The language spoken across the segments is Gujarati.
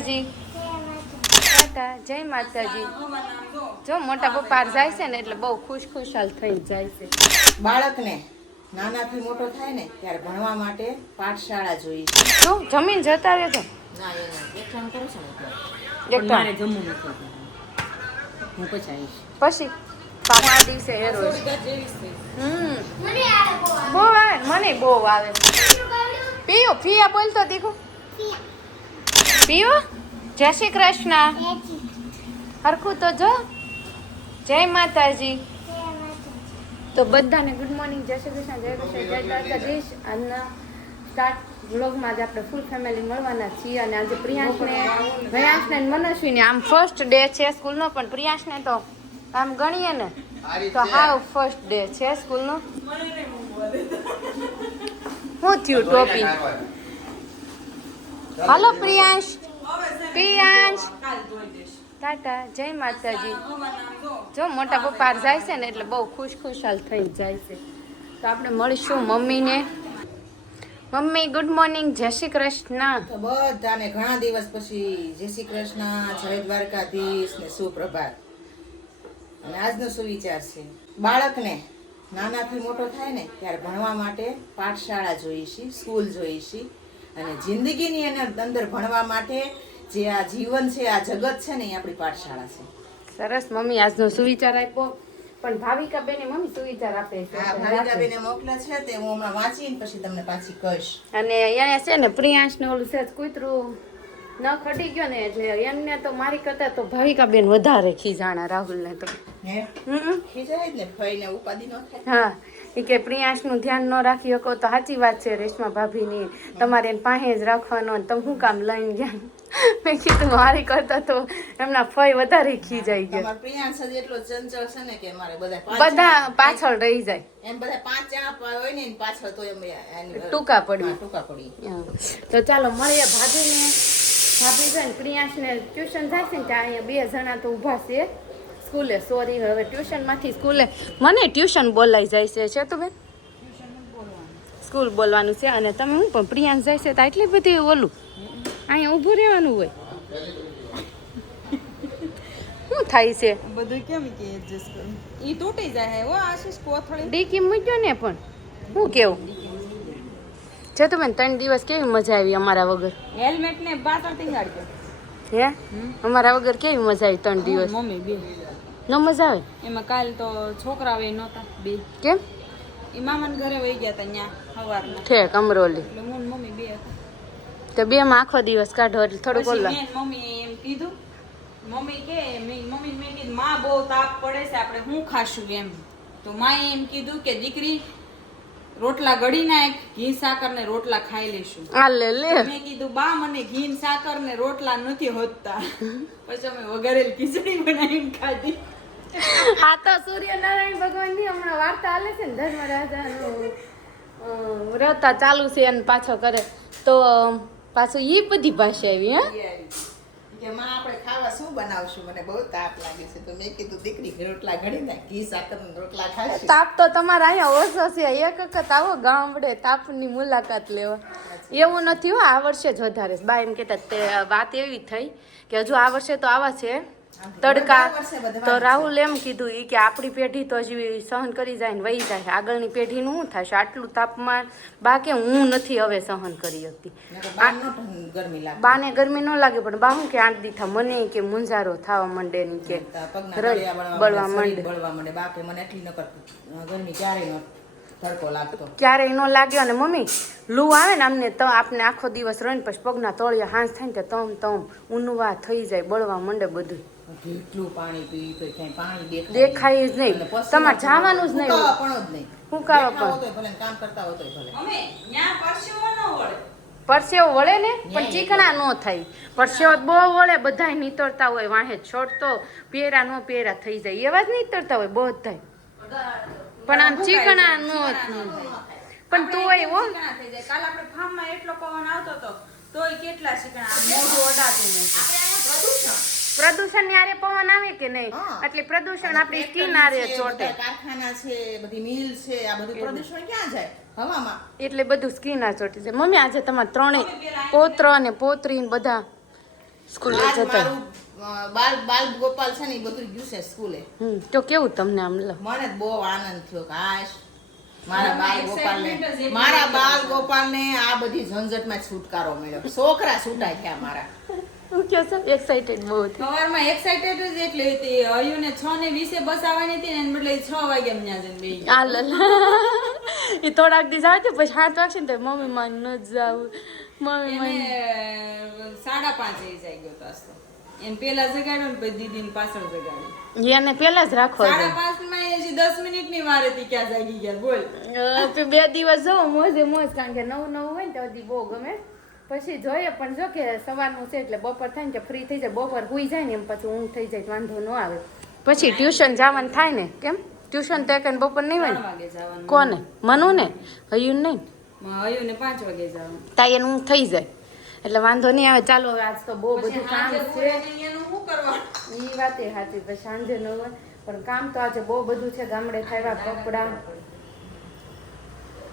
જી જય માતાજી. જો મોટા પપ્પા જાય છે ને એટલે બહુ ખુશખુશાલ થઈ જાય છે. બાળકને નાનાથી મોટો થાય ને ત્યારે ભણવા માટે પાઠશાળા જોઈએ છે. શું જમીન જતા રહે છે? ના એને એકઠાણ કરો છો ને એકઠાણ. મારે જમવું નથી. હું પછી આવીશ. પછી પાપા દિવસે એ રોજ બહુ આવે મને બહુ આવે. પીઓ ફિયા બોલતો દીકુ પીઓ. જય શ્રી કૃષ્ણ. હરખું તો જો. જય માતાજી. તો બધાને ગુડ મોર્નિંગ, જય શ્રી કૃષ્ણ, જય કૃષ્ણ, જય દ્વારકાધીશ. આજના સ્ટાર્ટ વ્લોગમાં આજે આપણે ફૂલ ફેમિલી મળવાના છીએ અને આજે પ્રિયાંશને, ભયાંશને અને મનસ્વીને આમ ફર્સ્ટ ડે છે સ્કૂલનો, પણ પ્રિયાંશને તો આમ ગણીએ ને તો હાવ ફર્સ્ટ ડે છે સ્કૂલનો. શું થયું ટોપી? હાલો પ્રિયાંશ. પ્રિયાંશ ટાટા જય માતાજી. જો મોટા પપ્પા જાય છે ને એટલે બહુ ખુશખુશાલ થઈ જાય છે. તો આપણે મળીશું મમ્મીને. મમ્મી ગુડ મોર્નિંગ, જય શ્રી કૃષ્ણ. તો બધાને ઘણા દિવસ પછી જય શ્રી કૃષ્ણ, જય દ્વારકાધીશ ને સુપ્રભાત. અને આજનો સુવિચાર છે, બાળકને નાનાથી મોટો થાય ને ત્યારે ભણવા માટે પાઠશાળા જોઈએ છે, સ્કૂલ જોઈએ છે, અને જિંદગીની અંદર ભણવા માટે જે આ જીવન છે, આ જગત છે ને એ આપણી પાઠશાળા છે. સરસ મમ્મી આજનો સુવિચાર આપ્યો. પણ ભાવિકા બેને મમ્મી સુવિચાર આપે છે. હા, ભાવિકા બેને મોકલા છે તે હું હમણાં વાંચીને પછી તમને પાછી કહીશ. અને એને છે ને પ્રિયાંશને ઓલું છે કૂતરું ન ખટી ગયો ને એટલે એને તો મારી કરતા તો ભાવિકા બેન વધારે ખીજાણા રાહુલને તો. હે ખીજાય જ ને, ફઈને ઉપાધિ ન થાય. હા, એ કે પ્રિયાંશનું ધ્યાન ન રાખી શકો તો સાચી વાત છે રેશમા ભાભીની, તમારે એને પાસે જ રાખવાનો, તમે શું કામ લઈને ગયા? મેં કીધું મારી કરતા તો એમના ફઈ વધારે ખીજાઈ ગયા. તમાર પ્રિયાંશ જ એટલો ચંચળ છે ને કે મારે બધા પાછળ રહી જાય. એમ બધા 5 જણા હોય ને એની પાછળ તો એમ ટૂંકા પડી. તો ચાલો મળીએ ભાભીને. ભાભી છે ને પ્રિયાંશને ટ્યુશન થાય છે ને ત્યાં અહીંયા 2 જણા તો ઊભા છે સ્કૂલે. સોરી, હવે ટ્યુશનમાંથી સ્કૂલે મને ટ્યુશન બોલાઈ જાય છે તો બેન સ્કૂલ બોલવાનું છે. અને તમે હું પણ પ્રિયાંશ જાય છે તો એટલી બધી ઓલું અહીંયા ઊભું રહેવાનું હોય. શું થાય છે બધું? કેમ કે એડજસ્ટ કરું ઈ તૂટી જાય હો. આશીષ કોથળી ડીકી મૂક્યો ને પણ હું કેવું છે તો બેન 3 દિવસ કેવી મજા આવી અમારા વગર. હેલ્મેટ ને પાછળથી ગાડ્યો હે અમારા વગર કેવી મજા આવી 3 દિવસ? મમ્મી બે ન મજા આવે એમાં કાલ તો છોકરા વે નહોતા બે. કેમ? એ મામાને ઘરે વહી ગયા હતા ત્યાં સવારના ઠેક અમરોલી. એટલે હું ને મમ્મી બે હતા. તો 2 માં આખો દિવસ કાઢો એટલે થોડુંક પછી ઓલા. મમ્મી એમ કીધું, મમ્મી કે મમ્મી મેં કીધું માં બહુ તાપ પડે છે આપણે શું ખાશું એમ. તો માએ એમ કીધું કે દીકરી રોટલા ગળી નાખ, ઘી સાકર ને રોટલા ખાઈ લેશું. આ લે મેં કીધું બા મને ઘી સાકર ને રોટલા નથી હોતા. પછી અમે વઘારેલ ખીચડી બનાવીને ખાધી. આ તો સૂર્યનારાયણ ભગવાનની હમણાં વાર્તા હાલે છે ને, ધર્મરાજાનું વ્રત ચાલુ છે અને પાછો કરે તો પાછું ઈ બધી ભાષા આવી. હા કે માં આપણે ખાવા શું બનાવશું, મને બહુ તાપ લાગે છે. તો મેં કીધું દીકરી રોટલા ઘડી નાખ, ઘી સાકર ને રોટલા ખાશું. તાપ તો તમારા અહીંયા ઓછો છે. એક વખત આવો ગામડે તાપની મુલાકાત લેવા. એવું નથી હો, આ વર્ષે જ વધારે. બા એમ કહેતા વાત એવી થઈ કે હજુ આ વર્ષે તો આવા છે તડકા. તો રાહુલ એમ કીધું ઈ કે આપણી પેઢી તો હજી સહન કરી જાય ને વહી જાય, આગળની પેઢીનું શું થશે? આટલું તાપમાન બા કે હું નથી હવે સહન કરી શકતી. બાને ગરમી ન લાગે પણ બા શું કે 8 દી થા મને કે મુંજારો થવા માંડે ની કે બળવા માંડે. બા કે મને એટલી ન કરતી ગરમી ક્યારેય ન તડકો લાગતો, ક્યારેય ન લાગ્યો. અને મમ્મી લૂ આવે ને અમને તો આપને આખો દિવસ રહીને પછી પગના તળિયા હાંસ થાય ને તમ તમ ઊનવા થઈ જાય, બળવા માંડે બધું. કેટલું પાણી પી તો ક્યાંય પાણી દેખાય જ નહીં. તમારે જવાનું જ નહીં. ફૂંકાવા પણ ભલે કામ કરતા હોય તો ભલે અમે ન્યા પરસેવો ન વળે. પરસેવો વળે ને પણ ચીકણા ન થાય. પરસેવો બહુ વળે, બધાય નીતરતા હોય વાહે છોડ તો પેરા ન પેરા થઈ જાય એવા જ નીતરતા હોય બધાય. પણ આમ ચીકણા ન પણ તોય હો. કાલ આપણે ફાર્મમાં એટલો પવન આવતો હતો તોય કેટલા ચીકણા મોઢું અડાતું નથી. પ્રદૂષણ ની આરે પવન આવે કે નહીં એટલે પ્રદૂષણ આપણી સ્કિન આરે ચોટે. કારખાના છે, બધી મિલ છે, આ બધું પ્રદૂષણ ક્યાં જાય? હવામાં. એટલે બધું સ્કિન આ ચોટી છે. મમ્મી આજે તમારા 3 પૌત્ર અને પૌત્રી બધા સ્કૂલે આજ જતા મારું બાલ બાલ ગોપાલ છે ને એ બધું ગયું છે સ્કૂલે. તો કેવું તમને આમ લો મને જ બહુ આનંદ થયો કે હાશ મારા બાલ ગોપાલને આ બધી ઝંઝટમાં છુટકારો મળ્યો. છોકરા છૂટાય થયા મારા. શું કહો છો એક્સાઇટેડ બહુ હતી સવારમાં એક્સાઇટેડ જ એટલી હતી. હયુને 6:20 બસ આવવાની હતી ને એને બદલે 6 વાગે ત્યાં જઈને બેસી ગઈ. આ લ એ થોડાક દિવસ આવે પછી 7 વાગશે ને તો મમ્મી માં ન જાવ મમ્મી એને 5:30 જાય ગયો તો આસ્તો. એને પેલા જગાડ્યો ને પછી દીદીને પાછળ જગાડી. એને પેલા જ રાખો 5:30 માં એ હજી 10 મિનિટની વાર હતી ક્યાં જાગી ગયા બોલ. 2 દિવસ જો મોજે મોજ કારણ કે નવું હોય ને તો હજી બહુ ગમે. પછી જોઈએ પણ જો કે સવારનું છે એટલે બપોર થાય ને કે ફ્રી થઈ જાય બપોર હુઈ જાય ને એમ પછી ઊંઘ થઈ જાય વાંધો ન આવે. પછી ટ્યુશન જવાનું થાય ને કેમ ટ્યુશન તો એક બપોર નહીં હોય 3 ને વાગે જવાનું. કોને મનુ ને હયું નહીં હયુને 5 વાગે જવાનું. તાઈ એનું ઊંઘ થઈ જાય એટલે વાંધો નહીં આવે. ચાલો હવે આજ તો બહુ બધું કામ છે એનું શું કરવાનું? એ વાતે સાચી પછી સાંજે ન હોય પણ કામ તો આજે બહુ બધું છે. ગામડે ખાવા કપડા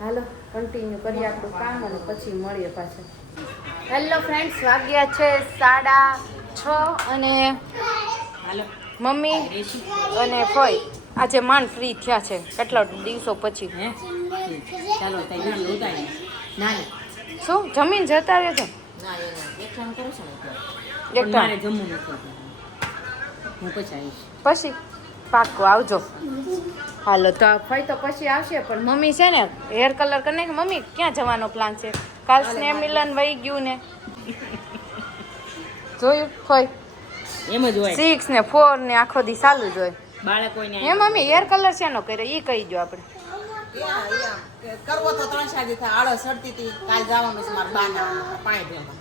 હાલો કન્ટિન્યુ કરીએ આપણું કામ અને પછી મળીએ પાછા. હેલો ફ્રેન્ડ્સ વાગ્યા છે 6:30 અને હાલો મમ્મી અને ફઈ આજે માંડ ફ્રી થયા છે કેટલા દિવસો પછી. હે ચાલો તૈયાર લોટાઈ ના શું જમીન જતા રહ્યો છો ના એને એકઠાણ કરું છું ને એક એટલે. પણ મારે જમવું નથી. હું પછી આવીશ. પછી પાક્કું આવજો. હાલો તો ફઈ તો પછી આવશે પણ મમ્મી છે ને હેર કલર કરીને મમ્મી ક્યાં જવાનો પ્લાન છે કાલ સ્નેહ મિલન વહી ગયું ને જોયું ફઈ એમ જ હોય 6 ને 4 ને આખો દી ચાલુ જ હોય. બાળકોને હે મમ્મી હેર કલર શેનો કર્યો ઈ કહી દો આપણે. કરવો તો 3 થાય આળસ સડતી હતી. કાલ જવાનું છે મારા બાના પાણી ભેગા.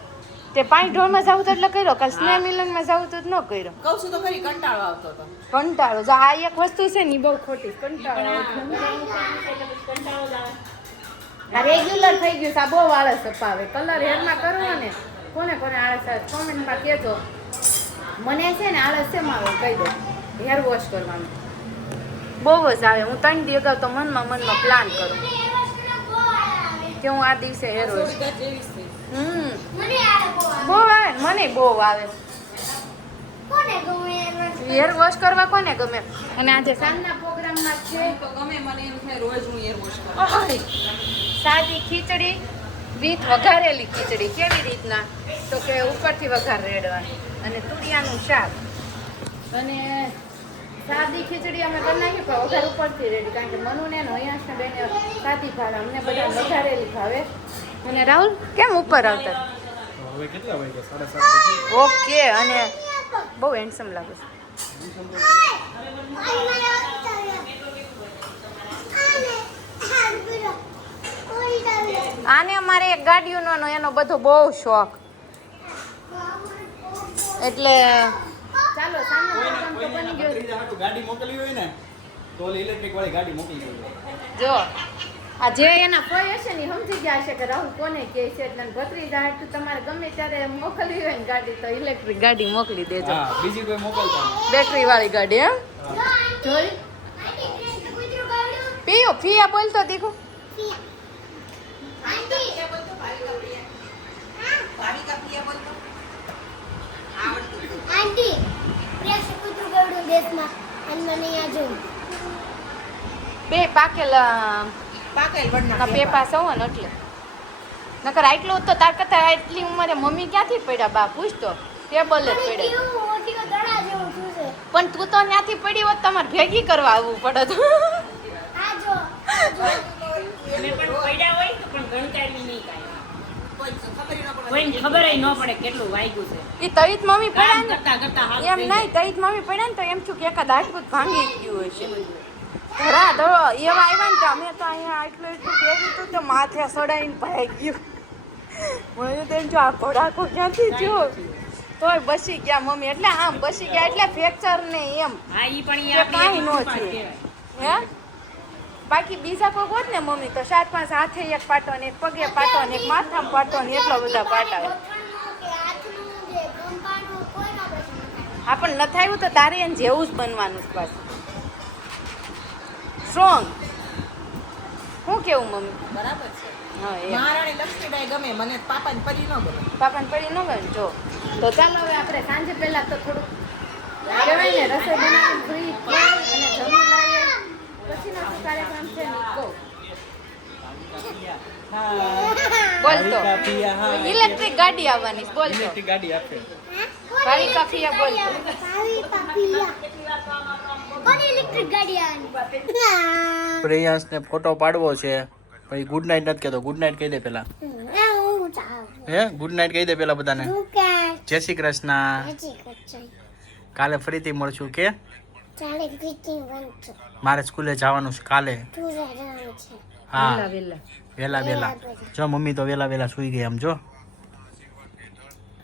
તે પાણી ઢોળમાં જવું તો એટલે કર્યો કાલ સ્નેહ મિલનમાં જવું તો ન કર્યો. કહું છું તો ખરી કંટાળો આવતો હતો. કંટાળો જો આ એક વસ્તુ છે ને ઈ બહુ ખોટી કંટાળો આ રેગ્યુલર થઈ ગયું છે આ બહુ આળસ અપાવે. કલર હેરમાં કરવો ને કોને કોને આળસ આવે કોમેન્ટમાં કહેજો. મને છે ને આળસ શેમ આવે કહી દો હેર વોશ કરવાનું બહુ જ આવે. હું 3 દી અગાઉ તો મનમાં પ્લાન કરું કે હું આ દિવસે હેર વોશ બહુ આવે ને મને બહુ આવે. હેર વોશ કરવા કોને ગમે. અને આજે સાંજના પ્રોગ્રામમાં છે તો ગમે મને એમ થાય રોજ હું હેર વોશ કરું. સાદી ખીચડી વિથ વઘારેલી ખીચડી. કેવી રીતના તો કે ઉપરથી વઘાર રેડવાની અને તુરિયાનું શાક અને સાદી ખીચડી અમે બનાવીએ પણ વઘાર ઉપરથી રેડી કારણ કે મનુને હયાસને બેને સાદી ભાવે અમને બધા વઘારેલી ભાવે. અને રાહુલ કેમ ઉપર આવતા હવે કેટલા વાગ્યા 7:30 ઓકે અને બહુ હેન્ડસમ લાગે છે. આને અમારે એક ગાડીઓનો એનો બધો બહુ શોખ એટલે ચાલો સામે પ્રોગ્રામ તો બની ગયો. ગાડી મોકલી હોય ને તો ઇલેક્ટ્રિક વાળી ગાડી મોકલી દો. જો આ જે એના કોઈ હશે ને સમજી ગયા હશે કે રાહુલ કોને કહે છે એટલે ભત્રીજા હાટુ તમારે ગમે ત્યારે મોકલવી હોય ને ગાડી તો ઇલેક્ટ્રિક ગાડી મોકલી દેજો. હા બીજી કોઈ મોકલતા બેટરી વાળી ગાડી હે જોઈ પીયો ફિયા બોલતો દીકુ આંટી પ્રેસ કૂતરું ગવડું દેશમાં અને મને અહીંયા જોઉં બે પાકેલા પાકેલ બરના ના બે પાસ હોય ને એટલે નકર આટલું તો તાર કરતા આટલી ઉંમરે મમ્મી ક્યાંથી પડ્યા બા પૂછતો ટેબલ જ પડ્યા કેવું ઓટીઓ દડા જેવું શું છે પણ તું તો ત્યાંથી પડી હોત તમારે ભેગી કરવા આવવું પડે તો આ જો ખબર ન પડે કેટલું વાગ્યું છે. એ તઈત મમ્મી પડ્યા ને કરતા કરતા હાથ એમ નહીં તઈત મમ્મી પડ્યા ને તો એમ છું કે એકાદ હાડકું ભાંગી ગયું હશે ધરા ધરો એવા આવ્યા ને તો અમે તો અહીંયા આટલું એટલું પહેર્યું હતું તો માથે સડાઈને ભાઈ ગયું મને તો એમ જો આ ભડાકો ક્યાંથી જો તોય બસી ગયા મમ્મી એટલે આમ બસી ગયા એટલે ફ્રેક્ચર ને એમ હા ઈ પણ ઈ કે આપણી કાંઈ ન થયું હે બાકી બીજા કોઈ હોત ને મમ્મી તો 4-5 હાથે એક પાટો ને એક પગે પાટો ને એક માથામાં પાટો ને એટલા બધા પાટા આવે કે હાથનું જે કંપાનું કોઈ ના પ્રશ્ન આપણને નથી આવ્યું તો તારે એને જેવું જ બનવાનું છે પાછું સ્ટ્રોંગ શું કેવું મમ્મી બરાબર છે. હા એ મહારાણી લક્ષ્મીબાઈ ગમે મને પાપાને પરી ન ગમે. પાપાને પડી ન ગયો ને જો તો ચાલો હવે આપણે સાંજે પહેલા તો થોડુંક કહેવાય ને રસોઈ બનાવી ફ્રી અને જમી લઈએ પછીનો શું કાર્યક્રમ છે ને કહો બોલ તો ઇલેક્ટ્રિક ગાડી આવવાની છે, બોલ તો ઇલેક્ટ્રિક ગાડી આપશે. ભાવી કાફિયા બોલ તો. ભાવી પાપિયા કોની ઇલેક્ટ્રિક ગાડી આવી પ્રેયાંશને ફોટો પાડવો છે પછી ગુડ નાઇટ નથી કહેતો. ગુડ નાઇટ કહી દે પેલા. હું ચાવ હે ગુડ નાઇટ કહી દે પેલા બધાને. તું કે જય શ્રી કૃષ્ણ. હજી કચ્ચી કાલે ફરીથી મળશું કે ચાલે કીટી વંચ મારે સ્કૂલે જવાનું છે કાલે. તું જવાનું છે હા વેલા વેલા વેલા. જો મમ્મી તો વેલા વેલા સુઈ ગયા આમ જો.